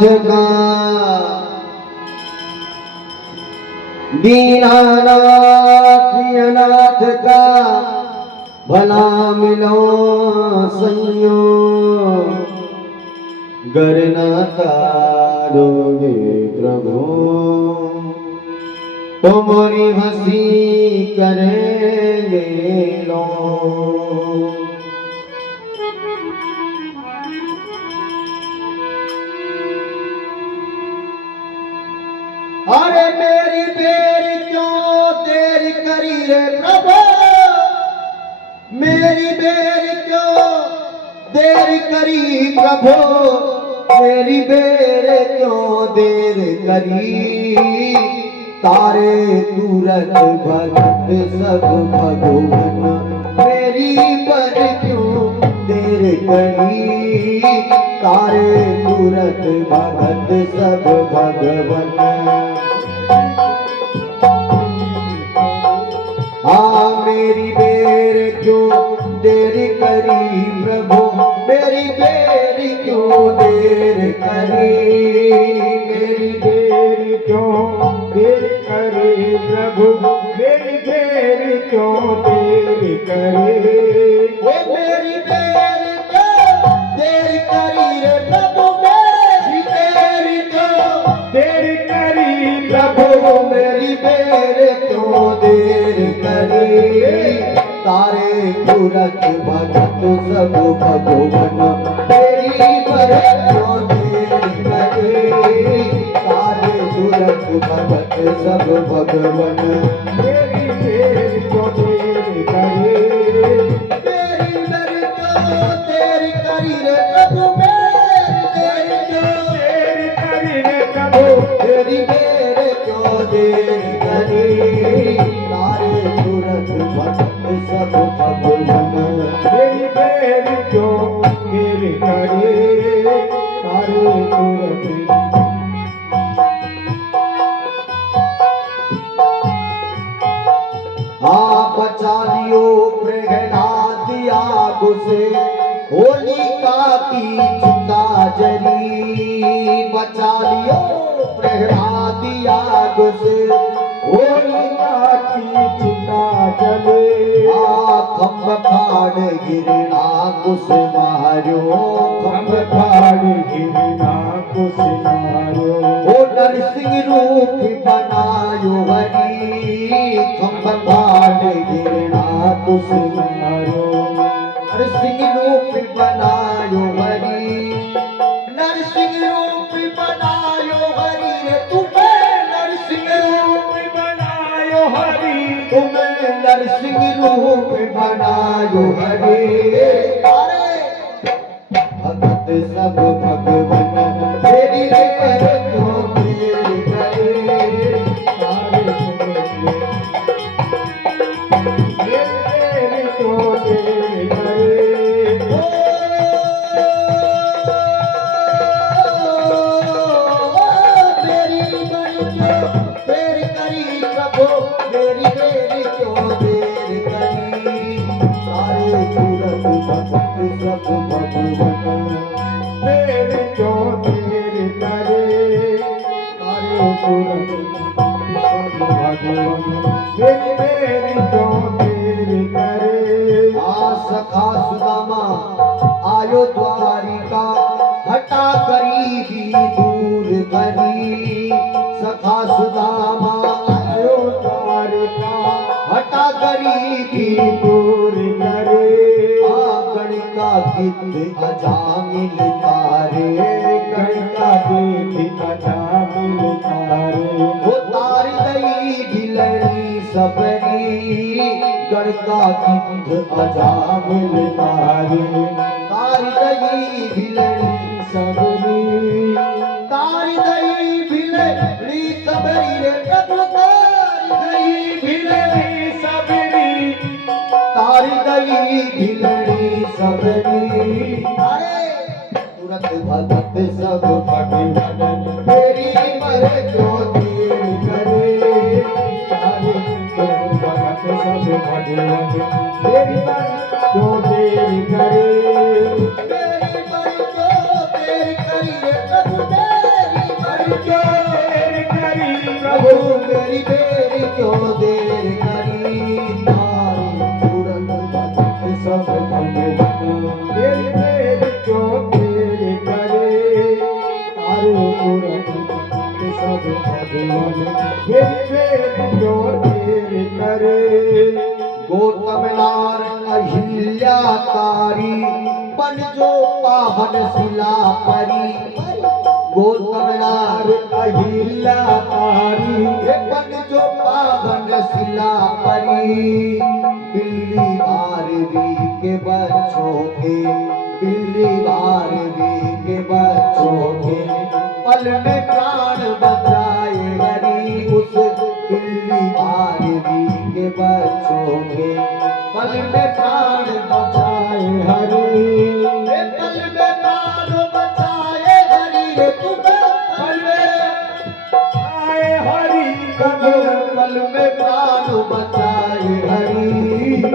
नाथ का दीनानाथ अनाथ का भला मिलो संयो गर न तारोगे प्रभु तुम्हारी हंसी करेंगे लोग। अरे मेरी बेर क्यों देर करी रे प्रभु, मेरी बेर क्यों देर करी प्रभु, मेरी बेर क्यों देर करी। तारे तुरत भगत सब भगवान मेरी पर क्यों देर करी। तारे तुरत भगत सब भगवान। मेरी बेर क्यों देर करी प्रभु, मेरी बेर क्यों देर करी। मेरी बेर क्यों देर करी प्रभु, मेरी बेर क्यों देर करी। वो मेरी बेर क्यों देर करी रे प्रभु, मेरी बेर क्यों देर करी प्रभु, मेरी बेर क्यों देर करी। तारे तुरत भगत सब भगवान मेरी पर क्यों देर करी। तारे तुरत भगत सब भगवान मेरी बेर क्यों देर करी। मेरी बेर क्यों देर करी रे प्रभु, मेरी बेर क्यों देर करी रे प्रभु, मेरी बेर क्यों देर करी। तारे तुरत भगत सब भगवान मेरी बेर क्यों देर करी। तारे तुरत बचा लियो प्रहलाद आग से होलिका की चिता जली। बचा लियो प्रहलाद आग से होलिका की चिता जले। खम्भ फाड़ गिरना कुछ मारो, खम्भ फाड़ गिरना कुछ मारो। ओ नरसिंह रूप बनायो हरि, खम्भ फाड़ गिरना कुछ मारो। नरसिंह रूप बनायो हरि, नरसिंह रूप बनायो हरि रे तुम्हें। नरसिंह रूप बनायो हरि तुम्हें, नरसिंह रूप बनायो हरि। अरे भगत सब भगवान तेरी पर क्यों देर करे। मेरी क्यों देर करे। मेरी बेर क्यों देर करी प्रभु, मेरी बेर क्यों देर करी। तारे तुरत भगत सब भगवान मेरी क्यों देर करे। तारे तुरत सब भगवान मेरी बेर क्यों देर करे। सखा सुदामा आयो द्वारिका, हटा गरीबी दूर करी। सखा सुदामा आयो द्वारिका, हटा गरीबी दूर करे। गणिका गीत अजामिल तारे, गणिका गीत अजामिल तारे। वो तार गई भिलनी सबरी, गणिका गीत अजामिल तारे। तार गई भिलनी सबरी, तार गई भिलनी सबरी रे प्रभु। तार गई भिलनी सबरी, तार गई भिलनी सबरी। अरे तुरत भगत सब भगवान मेरी पर क्यों देर करे। तारे तुरत भगत सब भगवान मेरी पर क्यों देर करे। मेरी पर क्यों देर करी रे प्रभु। तेरी क्यों देर करी तारे तुरंत भगत सब भगवन तेरी देर क्यों देर करे तारे तुरंत भगत सब भगवन तेरी देर क्यों देर करे गौतम नार अहिल्याकारी बन जो पावन शिला परी गौतम नार अहिल्याकारी बन जो पावन शिला परी बिल्ली भारवी के बच्चों के बिल्ली भारवी के बच्चों के पल में प्राण बचाए हरी उस बिल्ली भारवी के बच्चों के पल में प्राण बचाए हरी पल में प्राण बचाए हरी रे तुम्हें पल में आए हरि पल में प्राण बचाए हरी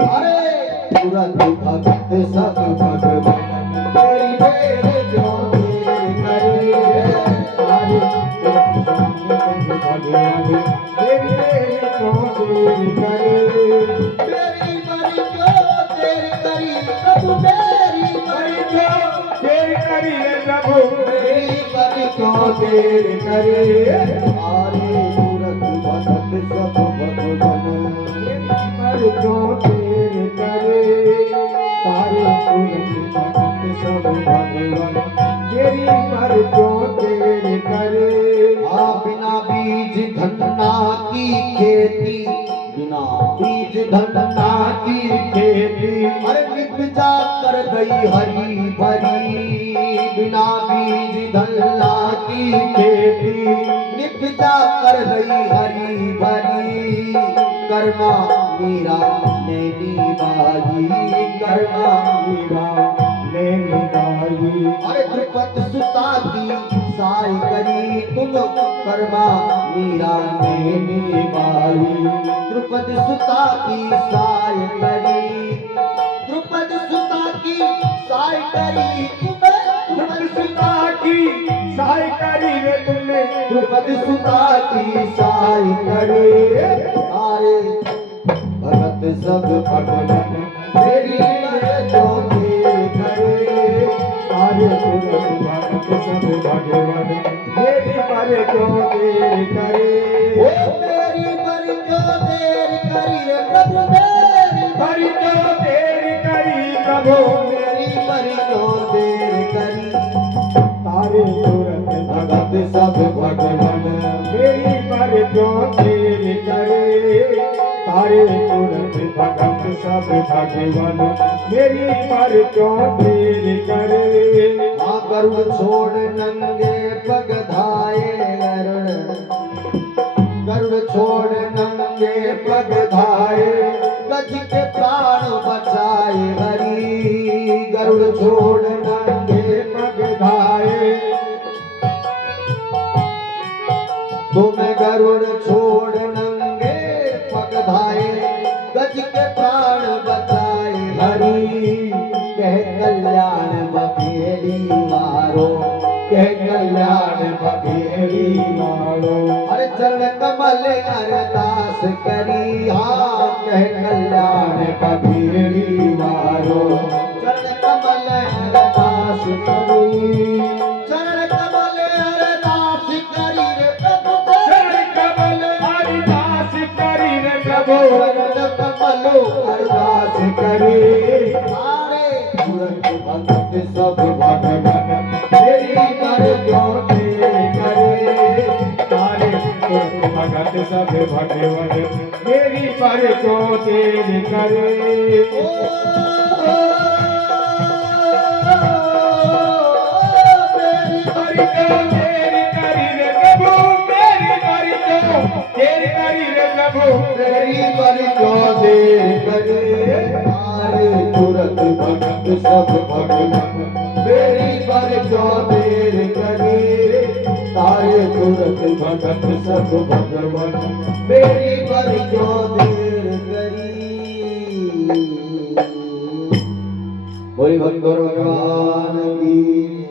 अरे तुरंत भक्त सब भगवान तेरी देर क्यों देर करे तारे भगवान तेरी देर क्यों देर करे तेरी मरी क्यों देर करी प्रभु तेरी मरी क्यों देर करी रे प्रभु तेरी मरी क्यों देर करे आरे तुरंत भक्त सब भगवान पर क्यों देर करे तारे तुरंत भगत सब भगवान तेरी पर क्यों देर करे आ बिना बीज धन्ना की खेती बिना बीज धन्ना की खेती अरे निप जा कर गई हरी भरी बिना बीज धन्ना की खेती निप जा कर गई हरी भरी कर्मा मीरा नैनी बाई कर्मा मीरा ने निभाई अरे द्रुपद सुता की साई करी तुम कर्मा मीरा ने निभाई द्रुपद सुता की साई करी द्रुपद सुता की साई करी द्रुपद सुता की सहाय करी रे तुमने द्रुपद सुता की साई करी तारे भगत सब भगवन तेरी जो देर करे तारे तुरंत भगत सब भगवान मेरी पर क्यों देर करे ओ मेरी पर क्यों देर करी रे प्रभु मेरी पर क्यों देर करी प्रभु मेरी पर क्यों देर करी तारे तुरंत भगत सब भगवन मेरी पर क्यों देर करे तारे तुरंत भगत सब भगवान मेरी पर क्यों देर करे हाँ गरुड़ छोड़ नंगे पग धाये गरुड़ छोड़ नंगे पग धाये गज के प्राण बचाए हरी गरुड़ छोड़ नंगे पग धाये तुम गरुड़ छोड़ नंगे पग धाये गज के प्राण बचाए हरी कह कल्याण बघेली मारो कह कल्याण बघेली मारो अरे चरण कमल अरदास करी हाँ कह कल्याण बघेली मारो चरण कमल अरदास करी चरण कमल अरदास करी रे प्रभु चरण कमल हरिदास करी रे प्रभु चरण कमल अरदास करी तारे तुरंत भगत सब भगवन तेरी कर क्यों देर करे तारे तुरंत भगत सब भगवान मेरी पर क्यों देर करे ओ मेरी पर क्यों देर करी रे प्रभु मेरी पर क्यों देर करी रे प्रभु तेरी पर क्यों देर करे तारे तुरंत भगत सब भगवन मेरी पर क्यों देर करे तारे तुरंत भगत सब भगवन मेरी पर क्यों देर करी बोली भगवान की